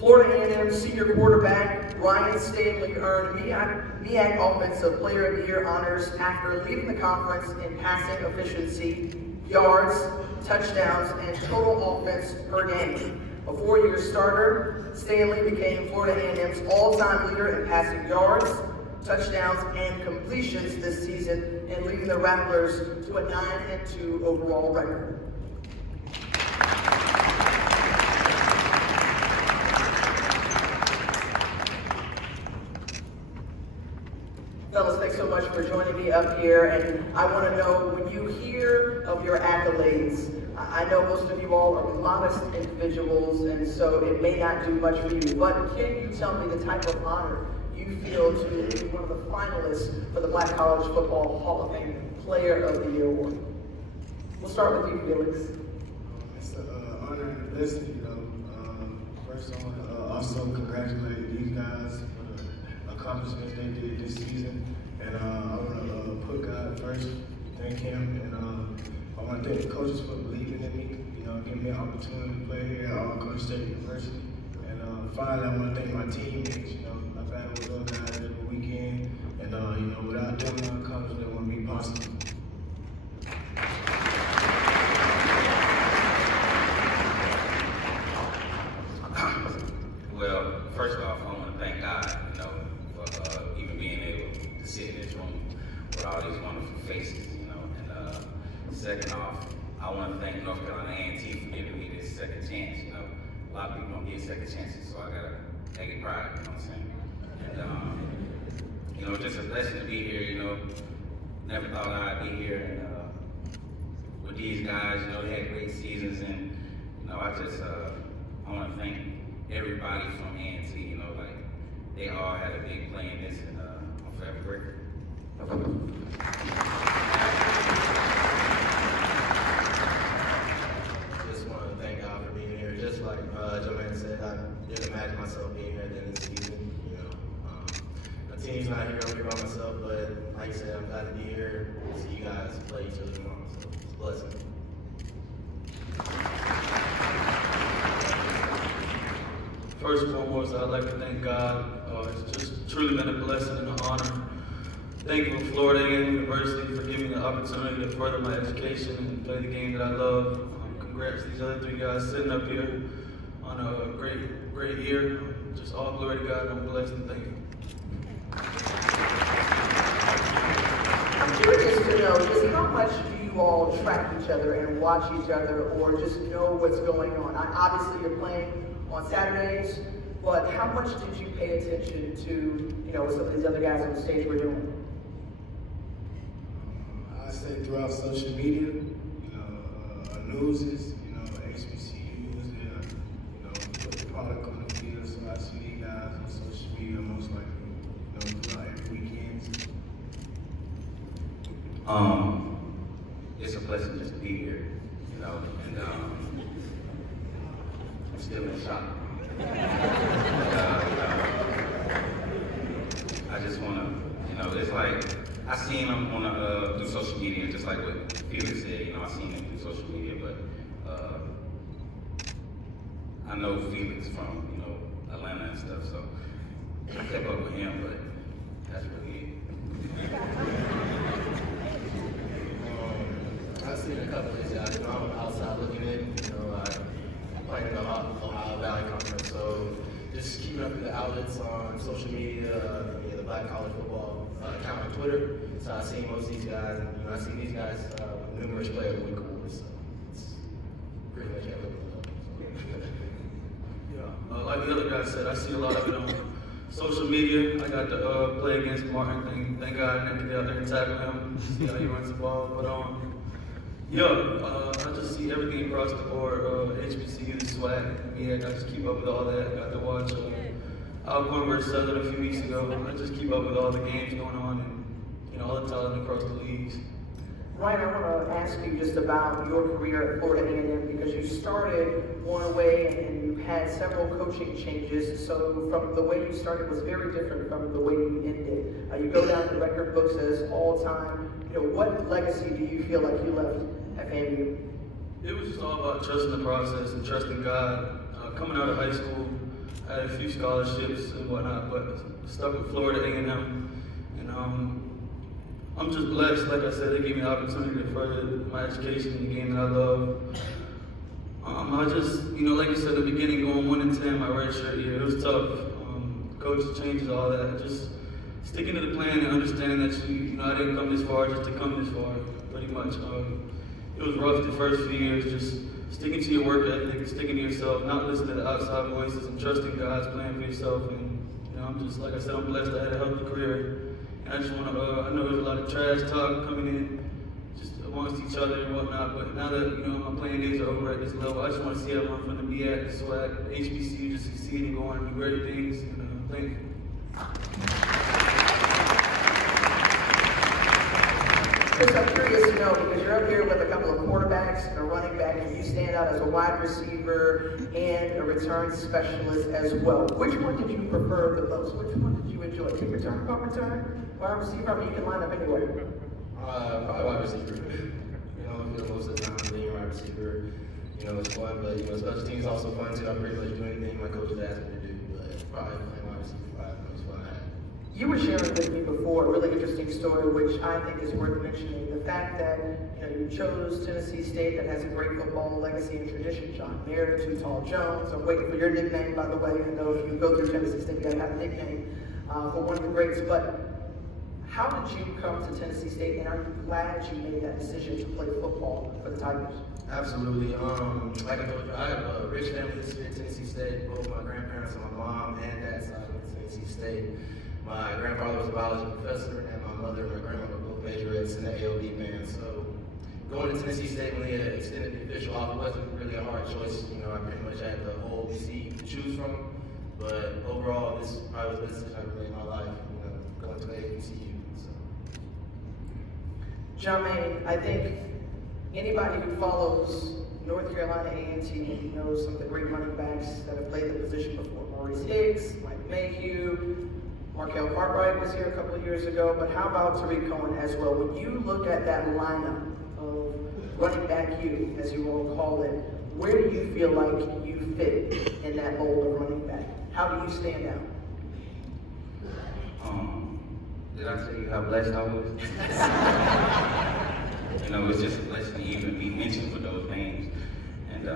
Florida A&M senior quarterback Ryan Stanley earned MEAC Offensive Player of the Year honors after leading the conference in passing efficiency, yards, touchdowns, and total offense per game. A four-year starter, Stanley became Florida A&M's all-time leader in passing yards, touchdowns, and completions this season, and leading the Rattlers to a 9-2 overall record. Fellas, thanks so much for joining me up here, and I want to know, when you hear of your accolades, I know most of you all are modest individuals, and so it may not do much for you, but can you tell me the type of honor you feel to be one of the finalists for the Black College Football Hall of Fame Player of the Year Award? We'll start with you, Felix. It's an honor and a blessing, you know. First, I want to also congratulate these guys for the accomplishments they did this season, and I want to put God first, thank Him, and I want to thank the coaches for believing in me, you know, giving me an opportunity to play here at All-Coach State University. And finally, I want to thank my teammates. You know, I battle with those guys every weekend, and you know, without them, my accomplishment wouldn't be possible. Well, first off, I want to thank God, you know, for even being able to sit in this room with all these wonderful faces, you know. And second off, I want to thank North Carolina A&T for giving me this second chance. You know, a lot of people don't get second chances, so I gotta take it pride. You know what I'm saying? And you know, it's just a blessing to be here. You know, never thought I'd be here, and with these guys, you know, they had great seasons, and you know, I want to thank everybody from A&T, you know, like, they all had a big play in this, and I'm forever grateful. Just want to thank God for being here. Just like Joanne said, I didn't imagine myself being here at the end of the season. You know, the team's not here, I'm here by myself, but like I said, I'm glad to be here to see you guys play each other tomorrow, so it's a blessing. First and foremost, I'd like to thank God. It's just truly been a blessing and an honor. Thank you, Florida A&M University, for giving me the opportunity to further my education and play the game that I love. Congrats to these other three guys sitting up here on a great year. Just all glory to God, and I'm blessed, and thank you. I'm curious to know just how much do you all track each other and watch each other, or just know what's going on? Obviously, you're playing on Saturdays, but how much did you pay attention to, you know, what some of these other guys on the stage were doing? I say throughout social media, you know, newses, you know, HBCUs, you know, put the product on the field, so I see these guys on social media most likely, you know, throughout every weekend. It's a blessing just to be here, you know, and I'm still in shock. I just want to, you know, it's like, I seen him on through social media, just like what Felix said, you know, I seen him through social media, but I know Felix from, you know, Atlanta and stuff, so I kept up with him, but that's really it. I've seen a couple of these guys, you know, I'm outside looking in, you know, I played in the Ohio Valley Conference, so just keeping up with the outlets on social media, the Black College Football account on Twitter. So I see most of these guys, and you know, I see these guys with numerous Player of the Week awards. So it's pretty much everything. Yeah, like the other guy said, I see a lot of it on social media. I got to play against Martin. Thank God I didn't get out there and tackle him, see how he runs the ball. But yeah, I just see everything across the board. HBCU, swag. Yeah, I just keep up with all that. I got to watch Alcorn versus Southern a few weeks ago. I just keep up with all the games going on and, you know, all the talent across the leagues. Ryan, I want to ask you just about your career at Florida A&M, because you started one way and you had several coaching changes. So from the way you started was very different from the way you ended. You go down the record books as all-time. You know, what legacy do you feel like you left at FAMU? It was just all about trusting the process and trusting God. coming out of high school, I had a few scholarships and whatnot, but stuck with Florida A&M. And I'm just blessed, like I said, they gave me the opportunity to further my education in the game that I love. I just, like you said at the beginning, going 1-10 my redshirt year, it was tough. Coach changes, all that. Just sticking to the plan and understanding that I didn't come this far just to come this far, pretty much. It was rough the first few years, just sticking to your work ethic, sticking to yourself, not listening to the outside voices, and trusting God's plan for yourself. And I'm just, like I said, I'm blessed I had a healthy career. And I just want to, I know there's a lot of trash talk coming in, just amongst each other and whatnot, but now that, my playing days are over at this level, I just want to see everyone from the BCF, SWAC, HBCU just succeed and go on and do great things. And thank you. Chris, I'm curious to know, because you're up here with a couple of quarterbacks and a running back, and you stand out as a wide receiver and a return specialist as well. Which one did you prefer the most? Which one did you enjoy? Kick return, punt return, wide receiver? I mean, you can line up anywhere. Probably wide receiver. I feel most of the time being wide receiver, it's fun, but special teams is also fun too. I pretty much do anything my coaches ask me to do, but probably playing wide receiver is fun. You were sharing with me before a really interesting story, which I think is worth mentioning. The fact that you chose Tennessee State, that has a great football legacy and tradition. John Mayer, Too Tall Jones. I'm waiting for your nickname, by the way. I know if you go through Tennessee State, you got to have a nickname for one of the greats. But how did you come to Tennessee State, and are you glad you made that decision to play football for the Tigers? Absolutely. Like I told you, I have a rich family history at Tennessee State. Both my grandparents on my mom and dad's side went to Tennessee State. My grandfather was a biology professor, and my mother and my grandmother both majorettes in the AOB band. So going to Tennessee State when they had extended the official offer wasn't really a hard choice. I pretty much had the whole BC to choose from. But overall, this probably was the best decision I ever made in my life, going to the HBCU. Jermaine, I think anybody who follows North Carolina A&T knows some of the great running backs that have played the position before. Maurice Hicks, Mike Mayhew, Markel Cartwright was here a couple of years ago, but how about Tariq Cohen as well? When you look at that lineup of running back you, as you all call it, where do you feel like you fit in that mold of running back? How do you stand out? Did I tell you how blessed I was? It's just a blessing to even be mentioned with those names. And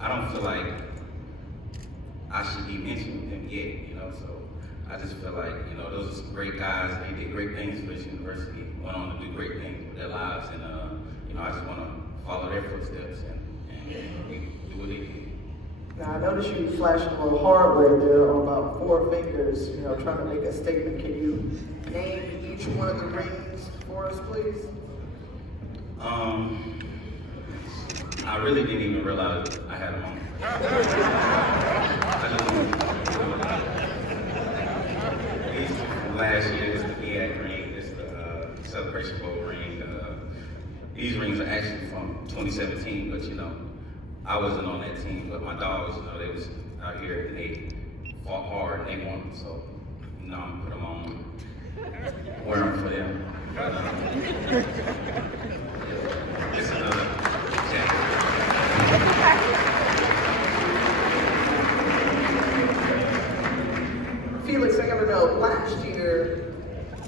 I don't feel like I should be mentioned with them yet, so I just feel like, those are some great guys. They did great things for this university, went on to do great things with their lives. And, I just want to follow their footsteps and do what they did. Now, I noticed you flashing a little hardware there on about 4 fingers, trying to make a statement. Can you name each one of the rings for us, please? I really didn't even realize I had them on. Last year, this is the BCF ring, this is the Celebration Bowl ring. These rings are actually from 2017, but I wasn't on that team, but my dogs, they was out here and they fought hard and they won them, so I'm gonna put them on, wear them for them. This is another jacket. Felix, I gotta know, last year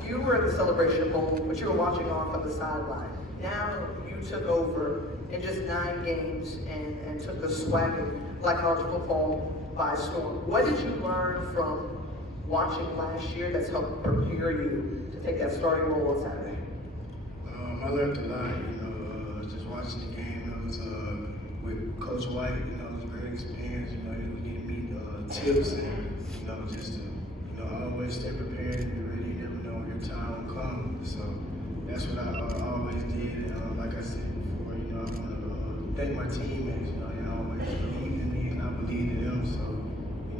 you were at the Celebration Bowl, but you were watching off on the sideline. Now you took over in just 9 games and took the SWAC of Black college football by storm. What did you learn from watching last year that's helped prepare you to take that starting role on Saturday? I learned a lot, just watching the game. It was with Coach White, it was a great experience. We get to meet tips and, just to, always stay prepared and be ready. You never know when your time will come. So that's what I always did. Like I said before, I want to thank my teammates. They always believed in me and I believed in them. So,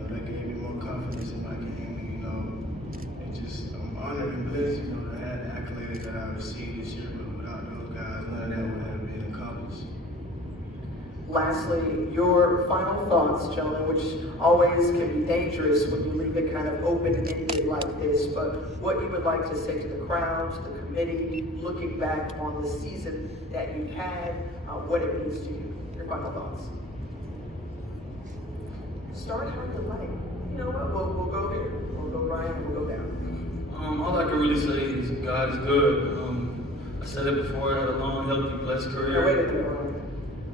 that gave me more confidence in my game. And just I'm honored and blessed, to have the accolades that I received this year. But without those guys, none of that would have been accomplished. Lastly, your final thoughts, gentlemen, which always can be dangerous when you leave it kind of open-ended like this, but what you would like to say to the crowd, to the committee, looking back on the season that you've had, what it means to you. Your final thoughts. start how you like. You know what? We'll go here. We'll go right and we'll go down. All I can really say is God is good. I said it before, I had a long, healthy, blessed Now, wait a career. minute.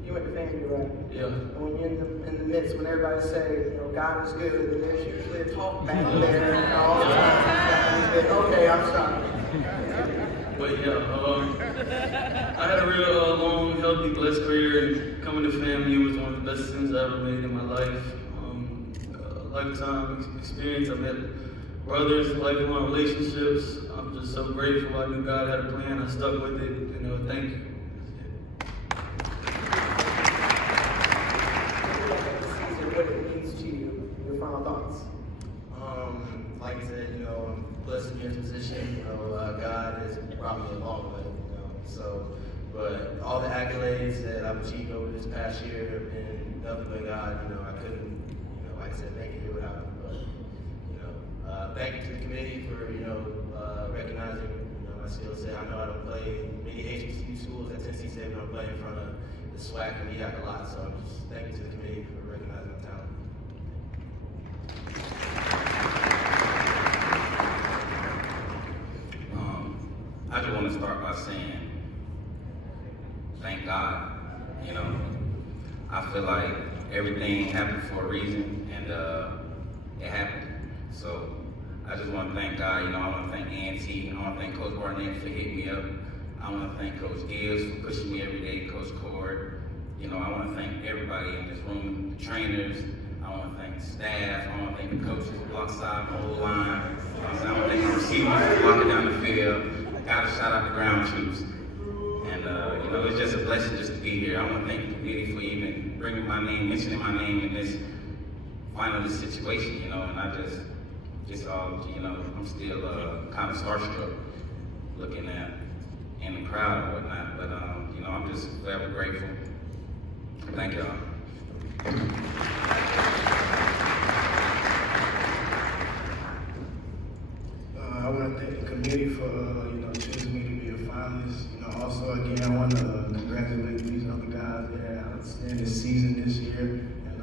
You went to FAMU, right? Yeah. And when you're in the midst, when everybody say, you know, God is good, and there's usually a talk back there and all the time. Okay, I'm sorry. But yeah, I had a real long, healthy, blessed career, and coming to FAMU was one of the best decisions I ever made in my life. Lifetime experience. I met brothers, lifelong relationships. I'm just so grateful. I knew God had a plan. I stuck with it. You know, thank you. What it means to you, your final thoughts. Like I said, you know, I'm blessed to be in this position. You know, God has brought me a long way. You know, so, but all the accolades that I've achieved over this past year have been nothing but God. You know, I couldn't, you know, like I said, make it here without him. But you know, thank you to the committee for recognizing my skill set. I know I don't play many HBCU schools at Tennessee State, but I'm playing in front of the SWAC and MEAC a lot. So I'm just thank you to the committee for recognizing my talent. I just want to start by saying, thank God. You know, I feel like everything happened for a reason, and it happened. So I just want to thank God. You know, I want to thank Auntie. I want to thank Coach Barnett for hitting me up. I want to thank Coach Gibbs for pushing me every day, Coach Cord. You know, I want to thank everybody in this room, the trainers. I want to thank the staff. I want to thank the coaches who blocked side, the whole line. I want to thank the receivers for blocking down the field. Got to shout out the ground troops. And, you know, it's just a blessing just to be here. I want to thank the committee for even bringing my name, mentioning my name in this finalist situation, you know, and I just you know, I'm still kind of starstruck looking at in the crowd and whatnot, but, you know, I'm just forever grateful. Thank y'all. I want to thank the committee for you know, choosing me to be a finalist. You know, also again, I want to congratulate these other guys that had an outstanding season this year, and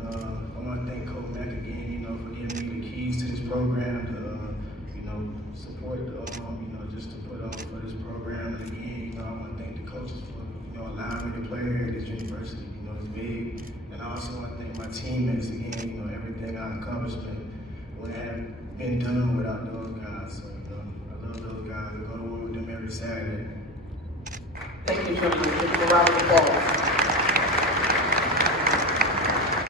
I want to thank Coach Mack again, you know, for giving me the keys to this program to you know, support you know, just to put on for this program. And again, you know, I want to thank the coaches for, you know, allowing me to play here at this university. You know, it's big. And I also want to thank my teammates again. You know, everything I've accomplished would have been done without those guys. So, you know, I love those guys. I go to work with them every Saturday. Thank you, gentlemen. Give them a round of applause.